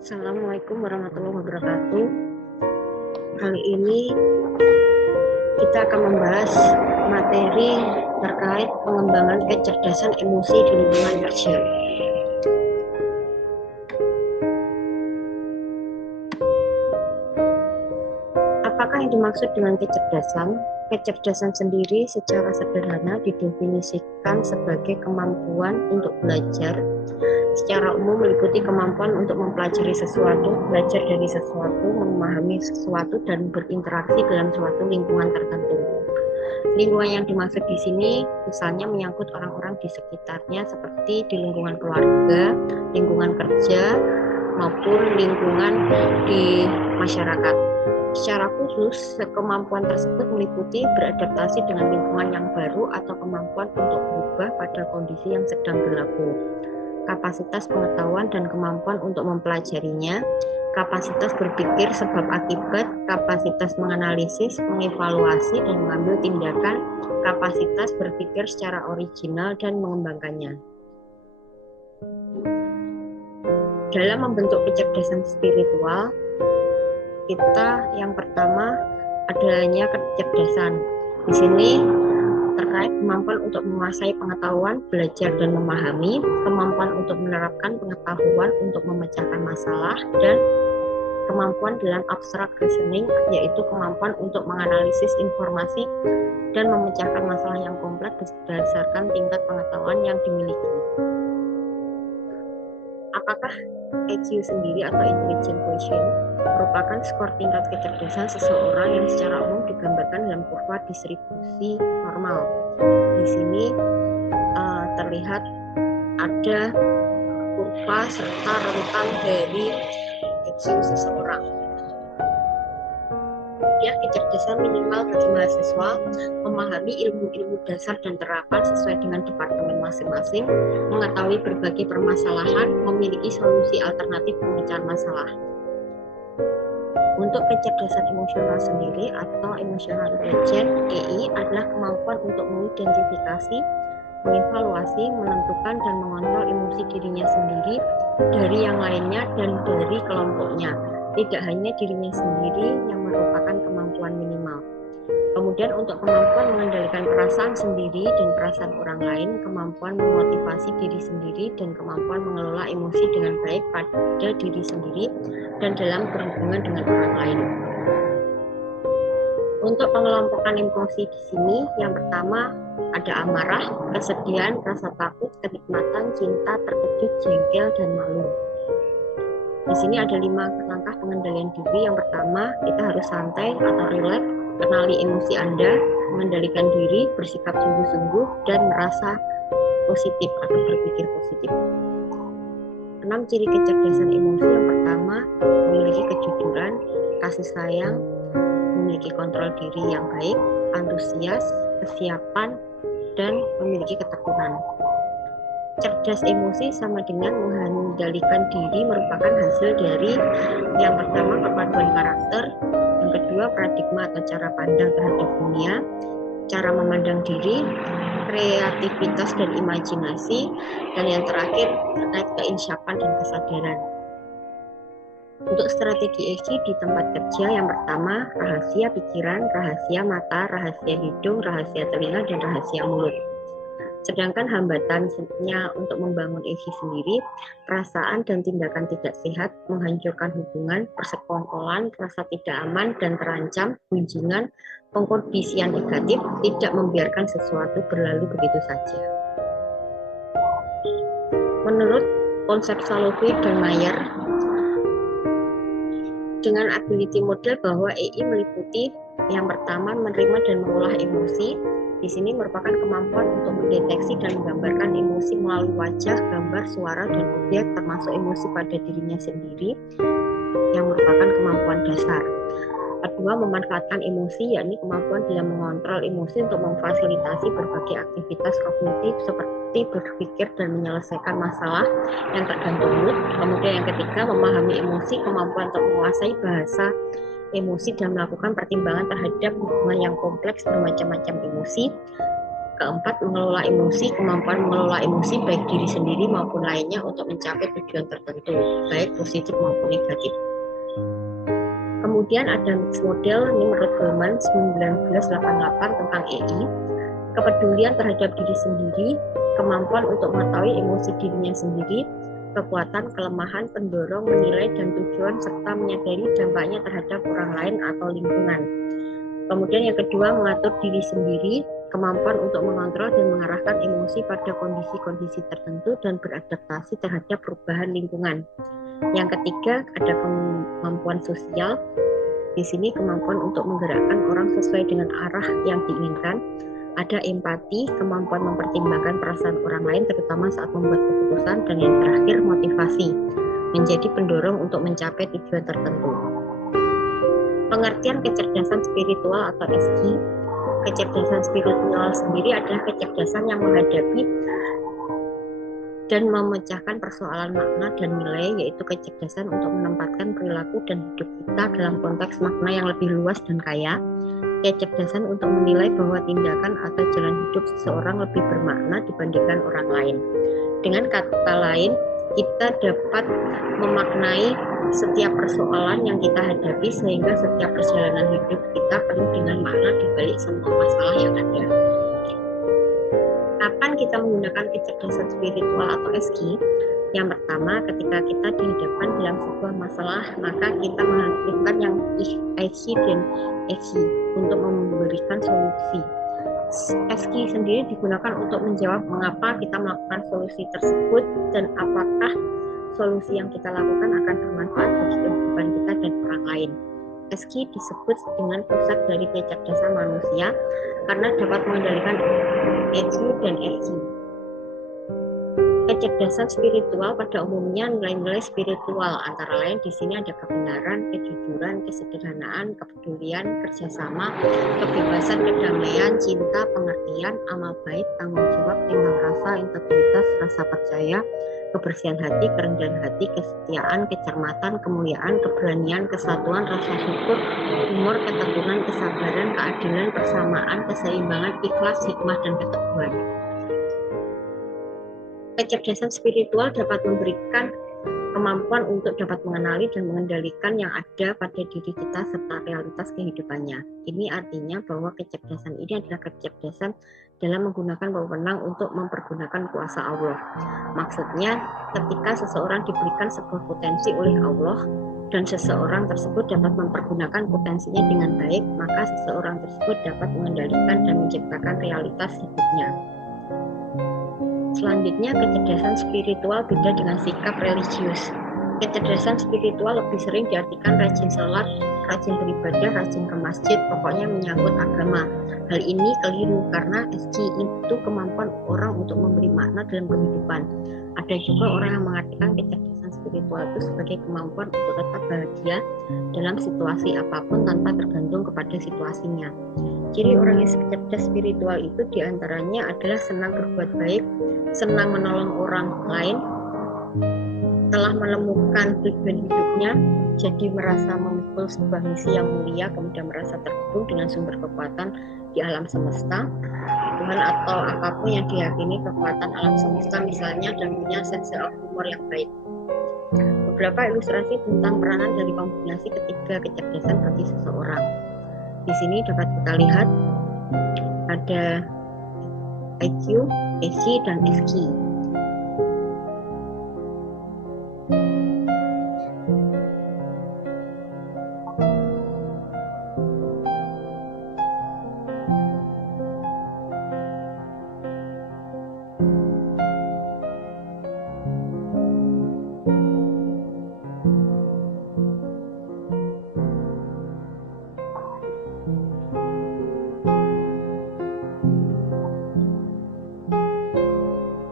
Assalamualaikum warahmatullahi wabarakatuh. Kali ini kita akan membahas materi terkait pengembangan kecerdasan emosi di lingkungan kerja. Apakah yang dimaksud dengan kecerdasan? Kecerdasan sendiri secara sederhana didefinisikan sebagai kemampuan untuk belajar. Secara umum meliputi kemampuan untuk mempelajari sesuatu, belajar dari sesuatu, memahami sesuatu, dan berinteraksi dalam suatu lingkungan tertentu. Lingkungan yang dimaksud di sini misalnya menyangkut orang-orang di sekitarnya seperti di lingkungan keluarga, lingkungan kerja, maupun lingkungan di masyarakat. Secara khusus, kemampuan tersebut meliputi beradaptasi dengan lingkungan yang baru atau kemampuan untuk berubah pada kondisi yang sedang berlaku. Kapasitas pengetahuan dan kemampuan untuk mempelajarinya, kapasitas berpikir sebab akibat, kapasitas menganalisis, mengevaluasi, dan mengambil tindakan, kapasitas berpikir secara original dan mengembangkannya. Dalam membentuk kecerdasan spiritual, kita yang pertama adanya kecerdasan. Di sini terkait kemampuan untuk menguasai pengetahuan, belajar dan memahami, kemampuan untuk menerapkan pengetahuan untuk memecahkan masalah, dan kemampuan dalam abstract reasoning, yaitu kemampuan untuk menganalisis informasi dan memecahkan masalah yang kompleks berdasarkan tingkat pengetahuan yang dimiliki. Apakah IQ sendiri atau intelligence quotient merupakan skor tingkat kecerdasan seseorang yang secara umum digambarkan dalam kurva distribusi normal. Di sini terlihat ada kurva serta rentang dari IQ seseorang. Kemudian kecerdasan minimal bagi mahasiswa memahami ilmu-ilmu dasar dan terapan sesuai dengan departemen masing-masing, mengetahui berbagai permasalahan, memiliki solusi alternatif pemecahan masalah. Untuk kecerdasan emosional sendiri atau emotional intelligence (EI) adalah kemampuan untuk mengidentifikasi, mengevaluasi, menentukan dan mengontrol emosi dirinya sendiri dari yang lainnya dan dari kelompoknya. Tidak hanya dirinya sendiri yang merupakan kemampuan minimal. Kemudian untuk kemampuan mengendalikan perasaan sendiri dan perasaan orang lain, kemampuan memotivasi diri sendiri dan kemampuan mengelola emosi dengan baik pada diri sendiri dan dalam berhubungan dengan orang lain. Untuk pengelompokan emosi di sini, yang pertama ada amarah, kesedihan, rasa takut, kenikmatan, cinta, terkejut, jengkel, dan malu. Di sini ada 5 langkah pengendalian diri. Yang pertama, kita harus santai atau relax, kenali emosi Anda, mengendalikan diri, bersikap sungguh-sungguh, dan merasa positif atau berpikir positif. 6 ciri kecerdasan emosi. Yang pertama, memiliki kejujuran, kasih sayang, memiliki kontrol diri yang baik, antusias, kesiapan, dan memiliki ketekunan. Cerdas emosi sama dengan mengendalikan diri merupakan hasil dari yang pertama kepaduan karakter, yang kedua paradigma atau cara pandang terhadap dunia, cara memandang diri, kreativitas dan imajinasi, dan yang terakhir terkait keinsyapan dan kesadaran. Untuk strategi EQ di tempat kerja, yang pertama rahasia pikiran, rahasia mata, rahasia hidung, rahasia telinga, dan rahasia mulut. Sedangkan hambatannya untuk membangun EQ sendiri, perasaan dan tindakan tidak sehat, menghancurkan hubungan, persekongkolan, rasa tidak aman dan terancam, gunjingan, pengkondisian negatif, tidak membiarkan sesuatu berlalu begitu saja. Menurut konsep Salovey dan Mayer, dengan ability model bahwa EI meliputi yang pertama menerima dan mengolah emosi. Di sini merupakan kemampuan untuk mendeteksi dan menggambarkan emosi melalui wajah, gambar, suara, dan objek, termasuk emosi pada dirinya sendiri, yang merupakan kemampuan dasar. Kedua, memanfaatkan emosi, yakni kemampuan dalam mengontrol emosi untuk memfasilitasi berbagai aktivitas kognitif seperti berpikir dan menyelesaikan masalah yang tergantung mood. Kemudian yang ketiga, memahami emosi, kemampuan untuk menguasai bahasa emosi dan melakukan pertimbangan terhadap hubungan yang kompleks bermacam-macam emosi. Keempat, mengelola emosi, kemampuan mengelola emosi baik diri sendiri maupun lainnya untuk mencapai tujuan tertentu, baik positif maupun negatif. Kemudian ada mixed model, ini menurut Goleman 1988 tentang EI, kepedulian terhadap diri sendiri, kemampuan untuk mengetahui emosi dirinya sendiri, kekuatan, kelemahan, pendorong, menilai dan tujuan, serta menyadari dampaknya terhadap orang lain atau lingkungan. Kemudian yang kedua, mengatur diri sendiri, kemampuan untuk mengontrol dan mengarahkan emosi pada kondisi-kondisi tertentu dan beradaptasi terhadap perubahan lingkungan. Yang ketiga, ada kemampuan sosial. Di sini kemampuan untuk menggerakkan orang sesuai dengan arah yang diinginkan. Ada empati, kemampuan mempertimbangkan perasaan orang lain terutama saat membuat keputusan. Dan yang terakhir, motivasi, menjadi pendorong untuk mencapai tujuan tertentu. Pengertian kecerdasan spiritual atau SQ. Kecerdasan spiritual sendiri adalah kecerdasan yang menghadapi dan memecahkan persoalan makna dan nilai, yaitu kecerdasan untuk menempatkan perilaku dan hidup kita dalam konteks makna yang lebih luas dan kaya. Kecerdasan untuk menilai bahwa tindakan atau jalan hidup seseorang lebih bermakna dibandingkan orang lain. Dengan kata lain, kita dapat memaknai setiap persoalan yang kita hadapi sehingga setiap perjalanan hidup kita penuh dengan makna di balik semua masalah yang ada. Kapan kita menggunakan kecerdasan spiritual atau SQ? Yang pertama, ketika kita dihadapkan dalam sebuah masalah, maka kita mengaktifkan yang IQ dan SQ untuk memberikan solusi. SQ sendiri digunakan untuk menjawab mengapa kita melakukan solusi tersebut dan apakah solusi yang kita lakukan akan bermanfaat bagi kehidupan kita dan orang lain. SQ disebut dengan pusat dari kecerdasan manusia karena dapat mengendalikan EQ dan SQ. Kecerdasan spiritual pada umumnya nilai-nilai spiritual, antara lain di sini ada kebenaran, kejujuran, kesederhanaan, kepedulian, kerjasama, kebebasan, kedamaian, cinta, pengertian, amal baik, tanggung jawab, timbang rasa, integritas, rasa percaya, kebersihan hati, kerendahan hati, kesetiaan, kecermatan, kemuliaan, keberanian, kesatuan, rasa syukur, humor, ketekunan, kesabaran, keadilan, persamaan, keseimbangan, ikhlas, hikmah, dan keteguhan. Kecerdasan spiritual dapat memberikan kemampuan untuk dapat mengenali dan mengendalikan yang ada pada diri kita serta realitas kehidupannya. Ini artinya bahwa kecerdasan ini adalah kecerdasan dalam menggunakan wewenang untuk mempergunakan kuasa Allah. Maksudnya, ketika seseorang diberikan sebuah potensi oleh Allah dan seseorang tersebut dapat mempergunakan potensinya dengan baik, maka seseorang tersebut dapat mengendalikan dan menciptakan realitas hidupnya. Selanjutnya, kecerdasan spiritual beda dengan sikap religius. Kecerdasan spiritual lebih sering diartikan rajin sholat, rajin beribadah, rajin ke masjid, pokoknya menyangkut agama. Hal ini keliru karena SQ itu kemampuan orang untuk memberi makna dalam kehidupan. Ada juga orang yang mengartikan kecerdasan spiritual itu sebagai kemampuan untuk tetap bahagia dalam situasi apapun tanpa tergantung kepada situasinya. Jadi orang yang cerdas spiritual itu diantaranya adalah senang berbuat baik, senang menolong orang lain, telah menemukan tujuan hidupnya, jadi merasa memikul sebuah misi yang mulia, kemudian merasa terhubung dengan sumber kekuatan di alam semesta, Tuhan atau apapun yang diyakini kekuatan alam semesta misalnya, dan punya sense of humor yang baik. Beberapa ilustrasi tentang peranan dari kombinasi ketiga kecerdasan bagi seseorang. Di sini dapat kita lihat ada IQ, SQ, dan SQ.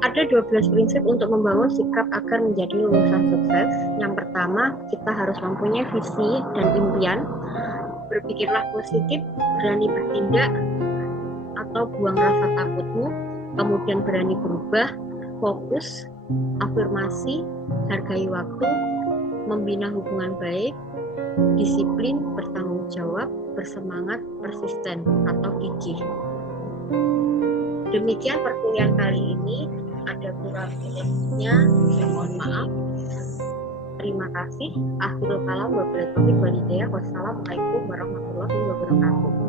Ada 12 prinsip untuk membangun sikap agar menjadi lulusan sukses. Yang pertama, kita harus mempunyai visi dan impian. Berpikirlah positif, berani bertindak atau buang rasa takutmu. Kemudian berani berubah, fokus, afirmasi, hargai waktu, membina hubungan baik, disiplin, bertanggung jawab, bersemangat, persisten atau gigih. Demikian perkuliahan kali ini, ada kurang lebihnya, mohon maaf. Terima kasih. Akhirul kalam, wabillahi taufiq wal hidayah. Wassalamualaikum warahmatullahi wabarakatuh.